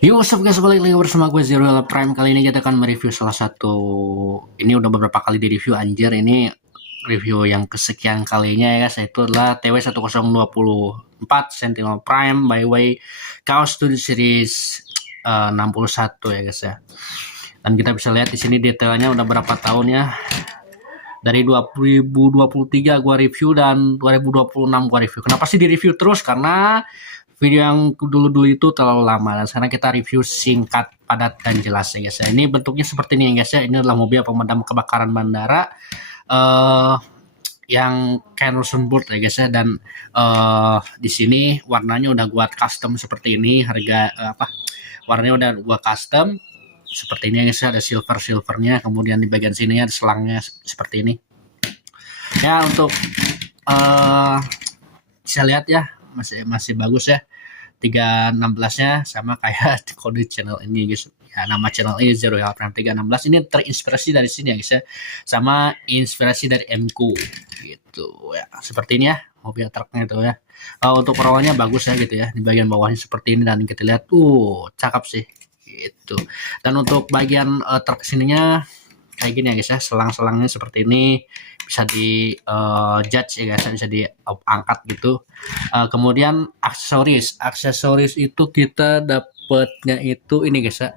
Yo, what's up guys, balik lagi bersama gue Zero Prime. Kali ini kita akan mereview salah satu. Ini udah beberapa kali di review, anjir. Ini review yang kesekian kalinya ya guys. Itu adalah TW1024 Sentinel Prime by way Chaos Studio Series 61 ya guys ya. Dan kita bisa lihat di sini detailnya udah berapa tahun ya. Dari 2023 gua review dan 2026 gua review. Kenapa sih di review terus? Karena video yang dulu-dulu itu terlalu lama, dan sekarang kita review singkat, padat, dan jelas ya guys ya. Ini bentuknya seperti ini ya guys ya. Ini adalah mobil pemadam kebakaran bandara yang Ken Rosenberg ya guys ya. Dan di sini warnanya udah gua custom seperti ini. Warnanya udah gua custom seperti ini ya guys ya. Ada silvernya, kemudian di bagian sini ada selangnya seperti ini. Ya, untuk bisa lihat ya, masih bagus ya. 316-nya sama kayak di kode channel ini guys. Ya, nama channel ini Zero Prime 316. Ini terinspirasi dari sini ya guys ya. Sama inspirasi dari MQ gitu ya. Seperti ini ya mobil truknya itu ya. Untuk rollnya bagus ya gitu ya. Di bagian bawahnya seperti ini, dan kita lihat tuh cakep sih gitu. Dan untuk bagian truk sininya kayak gini ya guys ya. Selang-selangnya seperti ini, bisa di judge ya guys, bisa diangkat gitu. Kemudian aksesoris itu kita dapatnya itu ini guys ya.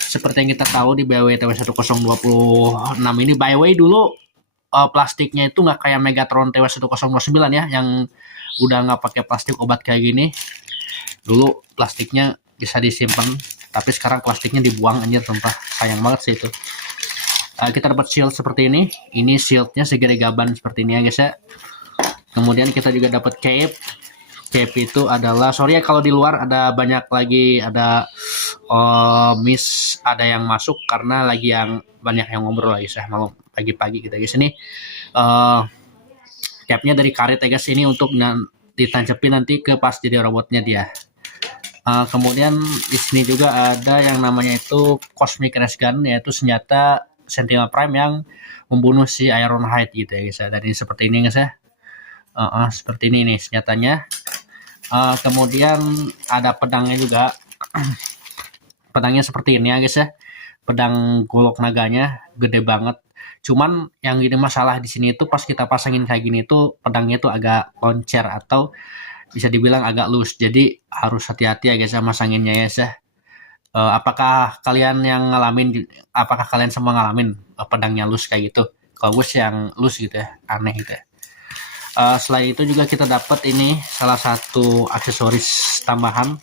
Seperti yang kita tahu di BMW TW1026 ini, by way dulu plastiknya itu nggak kayak Megatron TW1029 ya, yang udah nggak pakai plastik obat kayak gini. Dulu plastiknya bisa disimpan, tapi sekarang plastiknya dibuang, anjir sumpah, sayang banget sih itu. Kita dapat shield seperti ini. Ini shieldnya segede gaban seperti ini ya guys ya. Kemudian kita juga dapat cape. Cape itu adalah, sorry ya kalau di luar ada banyak lagi, ada miss, ada yang masuk karena lagi yang banyak yang ngobrol lagi saya malam pagi-pagi kita guys. Ini cape-nya dari karet ya guys, ini untuk ditancepin nanti ke pas jadi robotnya dia. Kemudian di sini juga ada yang namanya itu Cosmic Res Gun, yaitu senjata Sentinel Prime yang membunuh si Ironhide gitu ya guys ya. Dan ini seperti ini guys ya. Seperti ini nih senjatanya. Kemudian ada pedangnya juga. Pedangnya seperti ini ya guys ya. Pedang golok naganya gede banget. Cuman yang ini masalah di sini itu pas kita pasangin kayak gini tuh pedangnya tuh agak loncer atau bisa dibilang agak loose. Jadi harus hati-hati ya guys ya masanginnya ya guys ya. Apakah kalian semua ngalamin pedangnya loose kayak gitu? Kalau gue sih yang loose gitu ya, aneh gitu ya. Selain itu juga kita dapat ini salah satu aksesoris tambahan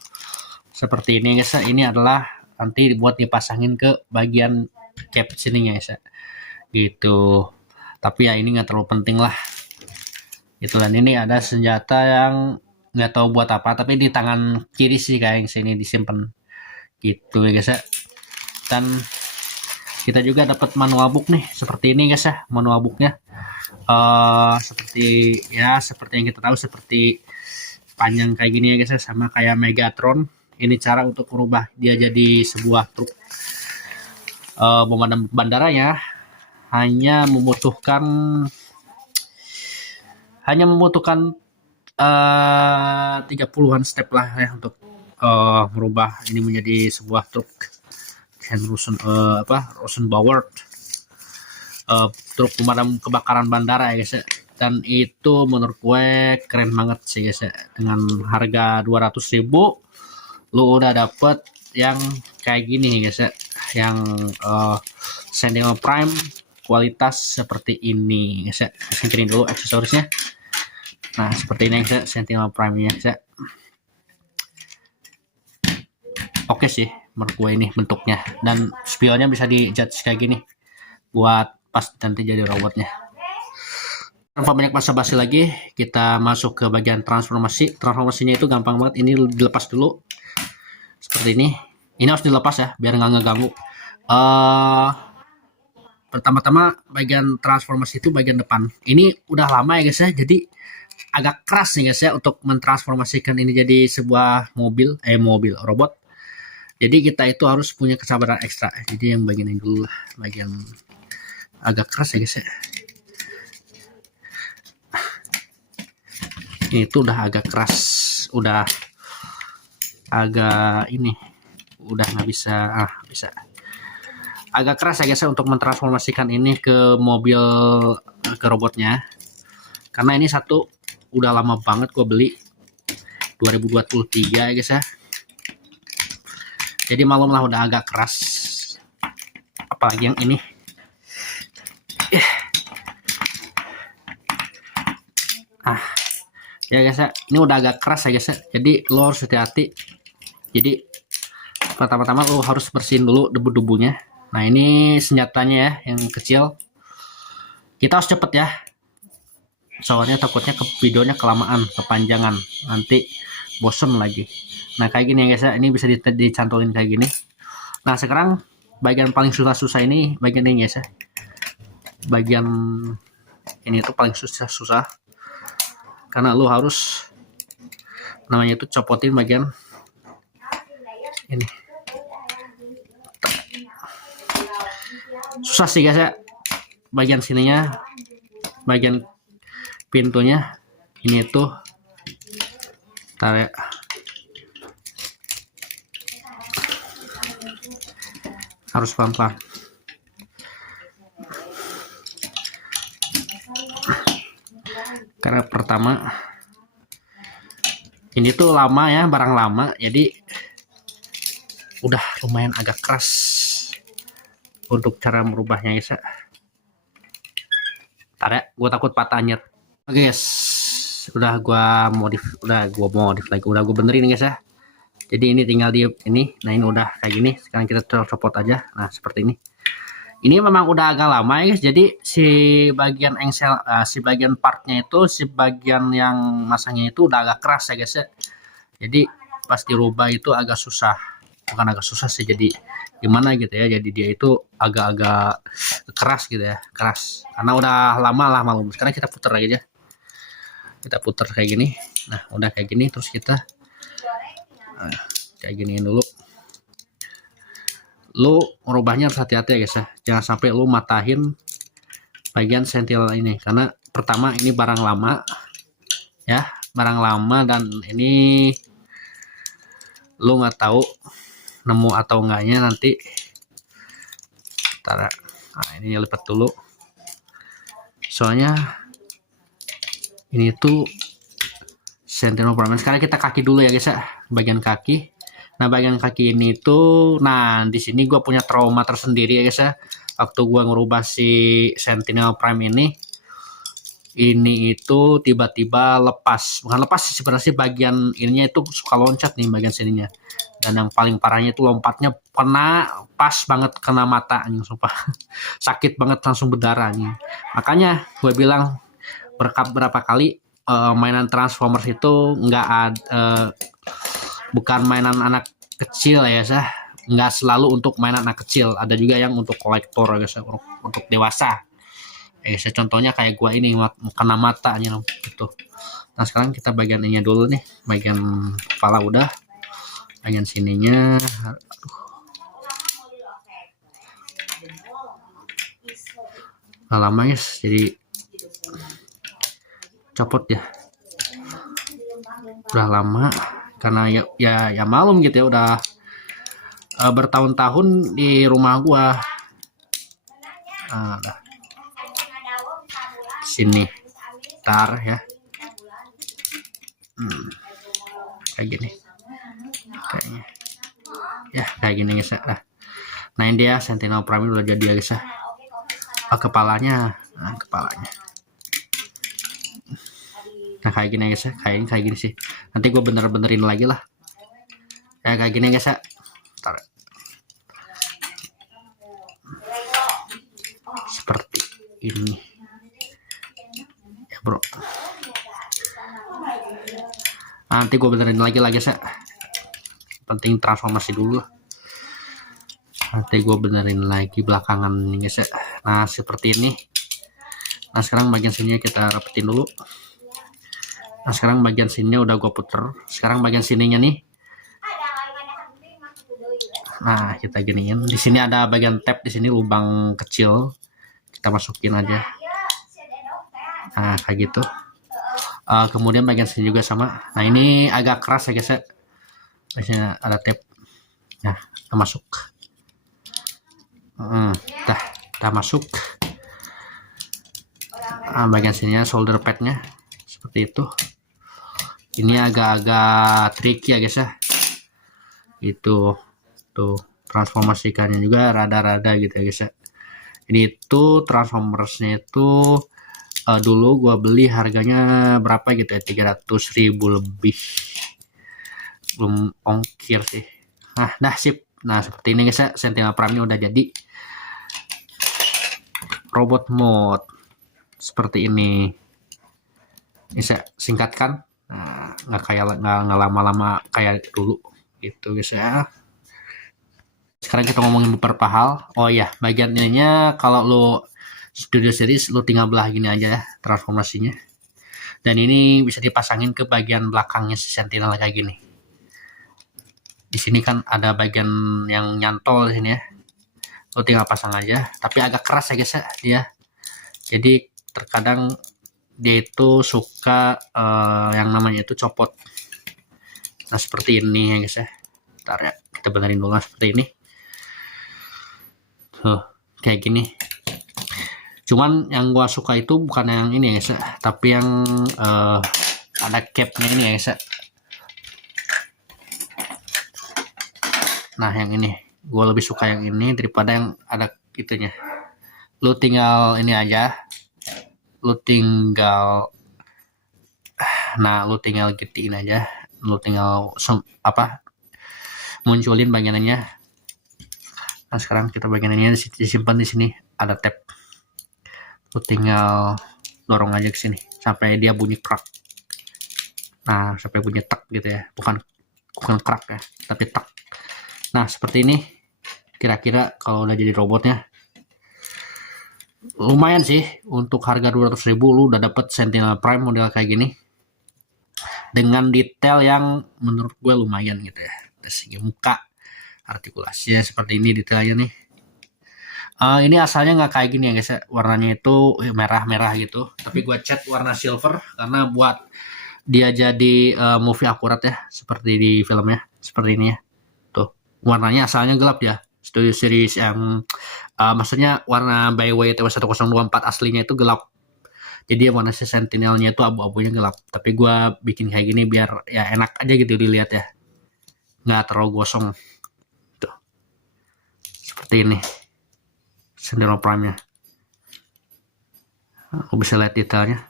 seperti ini guys ya. Ini adalah nanti buat dipasangin ke bagian cap sininya guys ya. Gitu. Tapi ya ini nggak terlalu penting lah. Gitu. Dan ini ada senjata yang nggak tahu buat apa, tapi di tangan kiri sih kayak yang sini disimpan gitu ya guys ya. Dan kita juga dapat manual book nih seperti ini guys ya. Manual booknya seperti yang kita tahu, seperti panjang kayak gini ya guys ya, sama kayak Megatron. Ini cara untuk merubah dia jadi sebuah truk pemadam bandaranya. hanya membutuhkan 30-an step lah ya untuk merubah ini menjadi sebuah truk Rosenbauer, truk pemadam kebakaran bandara ya guys ya. Dan itu menurut gue keren banget sih guys ya. Dengan harga 200.000 lu udah dapet yang kayak gini guys ya, yang Sentinel Prime kualitas seperti ini guys ya. Singkirin dulu aksesorisnya. Nah seperti ini guys ya, Sentinel Prime nya guys ya. Oke sih menurut gue ini bentuknya, dan spionnya bisa di judge kayak gini buat pas nanti jadi robotnya. Tanpa banyak basa-basi lagi, kita masuk ke bagian transformasi. Transformasinya itu gampang banget. Ini dilepas dulu seperti ini. Ini harus dilepas ya biar nggak ngeganggu. Pertama-tama bagian transformasi itu bagian depan. Ini udah lama ya guys ya, jadi agak keras nih guys ya untuk mentransformasikan ini jadi sebuah mobil robot. Jadi kita itu harus punya kesabaran ekstra. Jadi yang bagian ini dulu lah, bagian agak keras ya guys ya. Ini tuh udah agak keras, udah agak ini udah nggak bisa, bisa agak keras ya guys ya, untuk mentransformasikan ini ke mobil, ke robotnya, karena ini satu udah lama banget gue beli 2023 ya guys ya, jadi malum lah udah agak keras, apalagi yang ini. Ya guys ya, ini udah agak keras ya guys ya, jadi lo harus hati-hati. Jadi pertama-tama lo harus bersihin dulu debu-debunya. Nah ini senjatanya ya, yang kecil. Kita harus cepet ya, soalnya takutnya videonya kelamaan, kepanjangan, nanti bosen lagi. Nah kayak gini ya guys ya, ini bisa dicantolin kayak gini. Nah sekarang bagian paling susah ini bagian ini guys ya, bagian ini tuh paling susah, karena lo harus namanya itu copotin bagian ini. Susah sih guys ya, bagian sininya, bagian pintunya ini tuh tarik, harus pelan-pelan. Karena pertama ini tuh lama ya, barang lama, jadi udah lumayan agak keras untuk cara merubahnya guys ya. Ntar ya, gue takut patah anyet. Oke guys, udah gue modif lagi, udah gue benerin guys ya. Jadi ini tinggal di ini, nah ini udah kayak gini. Sekarang kita copot aja. Nah seperti ini. Ini memang udah agak lama ya guys, jadi si bagian engsel, si bagian partnya itu, si bagian yang masangnya itu udah agak keras ya guys ya. Jadi pas dirubah itu agak susah, bukan agak susah sih, jadi gimana gitu ya, jadi dia itu agak-agak keras gitu ya, keras karena udah lama lah malum. Sekarang kita putar lagi aja, kita putar kayak gini. Nah udah kayak gini, terus kita kayak giniin dulu. Lu merubahnya harus hati-hati ya guys ya, jangan sampai lu matahin bagian sentil ini, karena pertama ini barang lama ya, barang lama, dan ini lu nggak tahu nemu atau enggaknya nanti. Nah ini lipat dulu, soalnya ini tuh sentinel permanen. Sekarang kita kaki dulu ya guys ya, bagian kaki. Nah bagian kaki ini tuh, nah di sini gue punya trauma tersendiri ya guys ya, waktu gue ngerubah si Sentinel Prime ini itu tiba-tiba lepas, bukan lepas sih sebenarnya, bagian ininya itu suka loncat nih bagian sininya, dan yang paling parahnya itu lompatnya kena pas banget, kena mata nih, sumpah sakit banget, langsung berdarah nih. Makanya gue bilang berapa kali mainan Transformers itu nggak ada, bukan mainan anak kecil ya guys ya, nggak selalu untuk mainan anak kecil, ada juga yang untuk kolektor ya guys ya, untuk dewasa. Contohnya kayak gua ini kena matanya gitu. Nah sekarang kita bagian ininya dulu nih, bagian kepala udah, bagian sininya nggak lama guys, jadi copot ya, udah lama karena ya malum gitu ya, udah bertahun-tahun di rumah gua. Sini tar ya, kayak gini kayaknya ya, kayak gini guys ya. Nah ini dia Sentinel Prime udah jadi ya guys ya. Kepalanya, kepalanya nah kayak gini guys ya, kayak gini sih, nanti gue benerin lagi lah ya, kayak gini guys ya. Ntar. Seperti ini ya bro, nanti gue benerin lagi lah guys ya, penting transformasi dulu, nanti gue benerin lagi belakangan nih guys ya. Nah seperti ini. Nah sekarang bagian sini kita rapetin dulu. Nah sekarang bagian sininya udah gue puter, sekarang bagian sininya nih, nah kita giniin. Di sini ada bagian tab, di sini lubang kecil, kita masukin aja. Nah kayak gitu. Kemudian bagian sini juga sama. Nah ini agak keras ya guys ya, biasanya ada tape. Nah, kita masuk. Dah masuk. Bagian sininya solder padnya seperti itu. Ini agak-agak tricky ya guys ya. Itu tuh transformasikannya juga rada-rada gitu ya guys ya. Ini itu transformersnya itu dulu gua beli harganya berapa gitu ya, 300.000 lebih, belum ongkir sih. Nah sip. Nah seperti ini guys ya, Sentinel Prime-nya udah jadi. Robot mode seperti ini. Ini saya singkatkan, nggak lama-lama kayak dulu gitu guys ya. Sekarang kita ngomongin beberapa hal. Oh ya, bagian ininya kalau lo Studio Series lo tinggal belah gini aja ya transformasinya. Dan ini bisa dipasangin ke bagian belakangnya si Sentinel kayak gini. Di sini kan ada bagian yang nyantol di sini ya. Lo tinggal pasang aja, tapi agak keras ya guys ya dia. Jadi terkadang dia itu suka yang namanya itu copot. Nah seperti ini ya guys ya. Bentar ya, kita benerin dulu seperti ini. Tuh, kayak gini. Cuman yang gua suka itu bukan yang ini ya guys ya, tapi yang ada capnya ini ya guys ya. Nah yang ini, gua lebih suka yang ini daripada yang ada itunya. Lu tinggal ini aja, lu tinggal gituin aja, lu tinggal munculin bagiannya. Nah sekarang kita bagiannya disimpan di sini, ada tab. Lu tinggal dorong aja ke sini sampai dia bunyi krak. Nah sampai bunyi tak gitu ya, bukan krak ya, tapi tak. Nah seperti ini kira-kira kalau udah jadi robotnya. Lumayan sih, untuk harga 200.000 lu udah dapet Sentinel Prime model kayak gini dengan detail yang menurut gue lumayan gitu ya. Dari segi muka, artikulasinya seperti ini detailnya nih. Ini asalnya nggak kayak gini ya guys ya, warnanya itu merah-merah gitu, tapi gue cat warna silver karena buat dia jadi movie akurat ya, seperti di filmnya, seperti ini ya. Tuh, warnanya asalnya gelap ya. Studio Series yang maksudnya warna ByWay TW1024 aslinya itu gelap. Jadi warna si Sentinelnya itu abu-abunya gelap. Tapi gua bikin kayak gini biar ya enak aja gitu dilihat ya. Nggak terlalu gosong. Tuh. Seperti ini. Sentinel Prime-nya. Aku bisa lihat detailnya.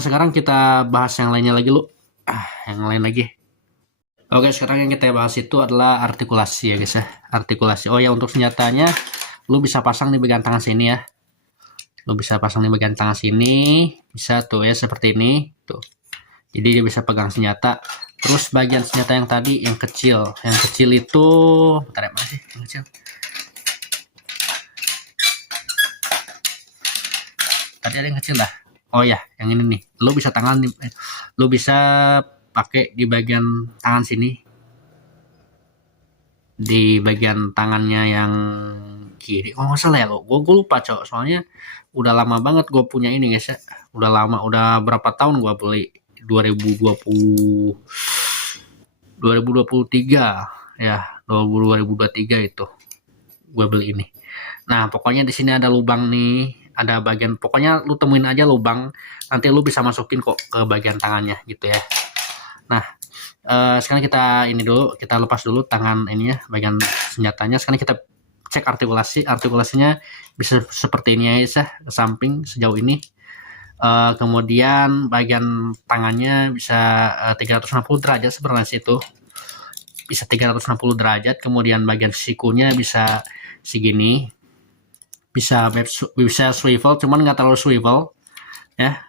Sekarang kita bahas yang lainnya lagi lu. Yang lain lagi. Oke, sekarang yang kita bahas itu adalah artikulasi ya guys ya. Artikulasi. Oh ya, untuk senjatanya lu bisa pasang di bagian tangan sini ya. Lu bisa pasang di bagian tangan sini, bisa tuh ya seperti ini tuh. Jadi dia bisa pegang senjata. Terus bagian senjata yang tadi yang kecil itu bentar ya, mana sih yang kecil? Tadi ada yang kecil dah. Oh ya, yang ini nih. Lu bisa lu bisa pakai di bagian tangan sini, di bagian tangannya yang kiri. Oh nggak salah ya, gue lupa cok. Soalnya udah lama banget gue punya ini guys ya. Udah lama, udah berapa tahun gue beli. 2023 ya, 2023 itu gue beli ini. Nah pokoknya di sini ada lubang nih, ada bagian, pokoknya lu temuin aja lubang, nanti lu bisa masukin kok ke bagian tangannya gitu ya. Nah sekarang kita lepas dulu tangan ininya, bagian senjatanya. Sekarang kita cek artikulasinya bisa seperti ini ya, ke samping sejauh ini. Kemudian bagian tangannya bisa 360 derajat sebenarnya itu, bisa 360 derajat. Kemudian bagian sikunya bisa segini, bisa swivel, cuman nggak terlalu swivel ya,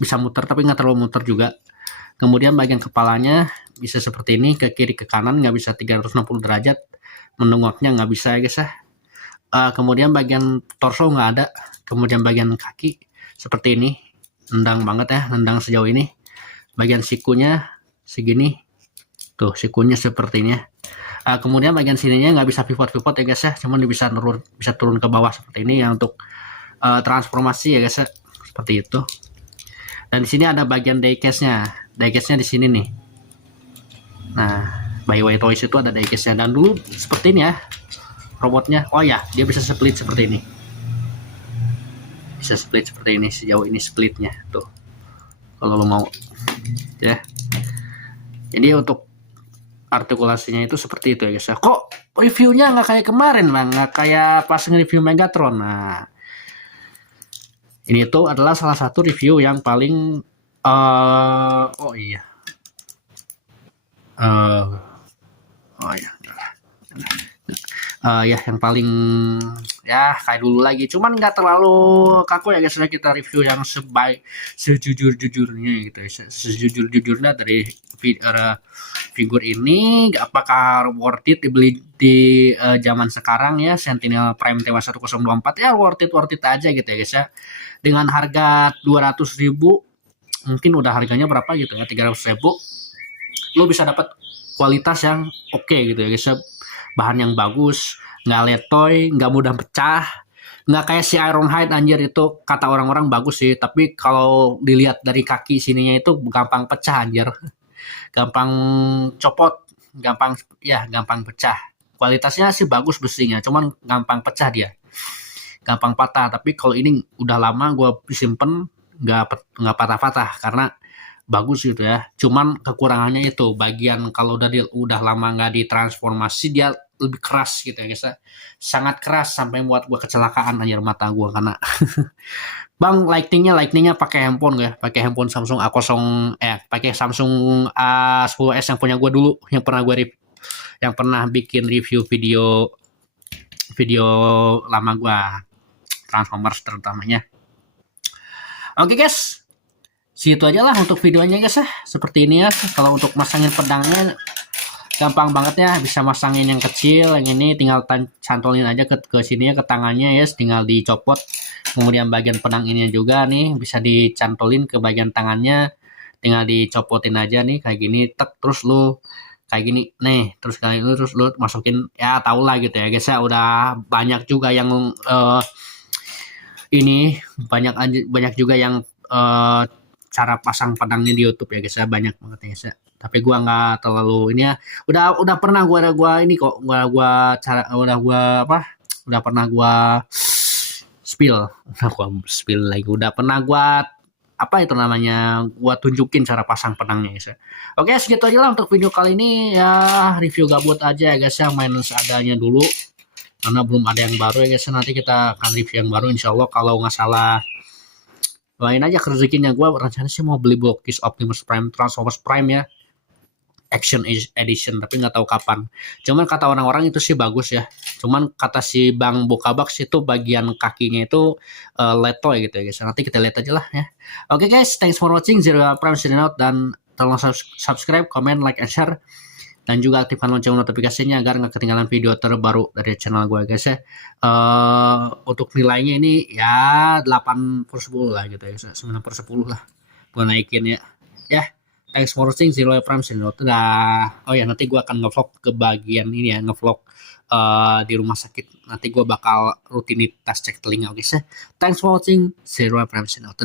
bisa muter tapi nggak terlalu muter juga. Kemudian bagian kepalanya bisa seperti ini, ke kiri ke kanan, nggak bisa 360 derajat, mendongaknya nggak bisa ya guys ya. Kemudian bagian torso nggak ada. Kemudian bagian kaki seperti ini, nendang banget ya, nendang sejauh ini. Bagian sikunya segini, tuh sikunya seperti ini ya. Kemudian bagian sininya nggak bisa pivot ya guys ya, cuman bisa turun ke bawah seperti ini ya untuk transformasi ya guys ya, seperti itu. Dan di sini ada bagian diecast-nya di sini nih. Nah, Byway Toys itu ada diecast-nya, dan dulu seperti ini ya robotnya. Oh ya, dia bisa split seperti ini. Bisa split seperti ini, sejauh ini splitnya tuh. Kalau lo mau ya. Jadi untuk artikulasinya itu seperti itu ya guys. Kok reviewnya nggak kayak kemarin bang, nggak kayak pas nge-review Megatron. Nah, ini tuh adalah salah satu review yang paling oh iya oh iya ya yang paling ya kayak dulu lagi, cuman nggak terlalu kaku ya guys. Kita review yang sejujur-jujurnya gitu ya, sejujur-jujurnya dari figur ini. Apakah worth it dibeli di zaman sekarang ya, Sentinel Prime TW1024 ya, worth it aja gitu ya guys ya. Dengan harga 200.000 mungkin udah harganya berapa gitu ya, 300.000 lo bisa dapat kualitas yang oke gitu ya guys ya. Bahan yang bagus, nggak letoy, nggak mudah pecah, nggak kayak si Ironhide anjir. Itu kata orang-orang bagus sih, tapi kalau dilihat dari kaki sininya itu gampang pecah anjir. Gampang copot, gampang pecah. Kualitasnya sih bagus besinya, cuman gampang pecah dia, gampang patah. Tapi kalau ini udah lama gue simpen, nggak patah-patah karena bagus gitu ya. Cuman kekurangannya itu bagian kalau udah lama nggak ditransformasi, dia lebih keras gitu ya guys ya. Sangat keras sampai buat gue kecelakaan anjir mata gue karena bang lightningnya pakai handphone ya, pakai handphone Samsung A0 pakai Samsung A10s yang punya gue dulu, yang pernah bikin review video lama gue Transformers terutamanya. Oke guys, situ aja lah untuk videonya guys ya. Seperti ini ya. Kalau untuk masangin pedangnya gampang banget ya, bisa masangin yang kecil, yang ini tinggal cantolin aja ke sini ya, ke tangannya ya, tinggal dicopot. Kemudian bagian pedang ini juga nih bisa dicantolin ke bagian tangannya, tinggal dicopotin aja nih kayak gini, terus lu kayak gini nih, terus lu masukin ya, tau lah gitu ya guys ya. Udah banyak juga yang ini banyak juga yang cara pasang pedangnya di YouTube ya guys ya, banyak banget ya guys ya. Tapi gua nggak terlalu ini ya. Udah pernah gua ini kok, udah pernah gua spill lagi. Udah pernah gua apa itu namanya, gua tunjukin cara pasang pedangnya guys ya. Oke, segitu aja lah untuk video kali ini ya, review gabut aja ya guys ya, main seadanya dulu karena belum ada yang baru ya guys. Nanti kita akan review yang baru insyaallah. Kalau nggak salah lain aja rezekinya, gue rencana sih mau beli Blockis Optimus Prime Transformers Prime ya, Action Edition, tapi nggak tahu kapan. Cuman kata orang-orang itu sih bagus ya. Cuman kata si Bang Bokabox itu bagian kakinya itu letoy gitu ya guys. Nanti kita lihat aja lah ya. Oke guys, thanks for watching. Zero Prime signing out, dan tolong subscribe, comment, like, and share. Dan juga aktifkan lonceng notifikasinya agar nggak ketinggalan video terbaru dari channel gue guys ya. Untuk nilainya ini ya 8/10 lah gitu ya, 9/10 lah gue naikin ya. Thanks for watching. Zero Prime signing out. Oh ya, nanti gue akan ngevlog ke bagian ini ya, ngevlog di rumah sakit. Nanti gue bakal rutinitas cek telinga guys ya. Thanks for watching. Zero Prime signing out.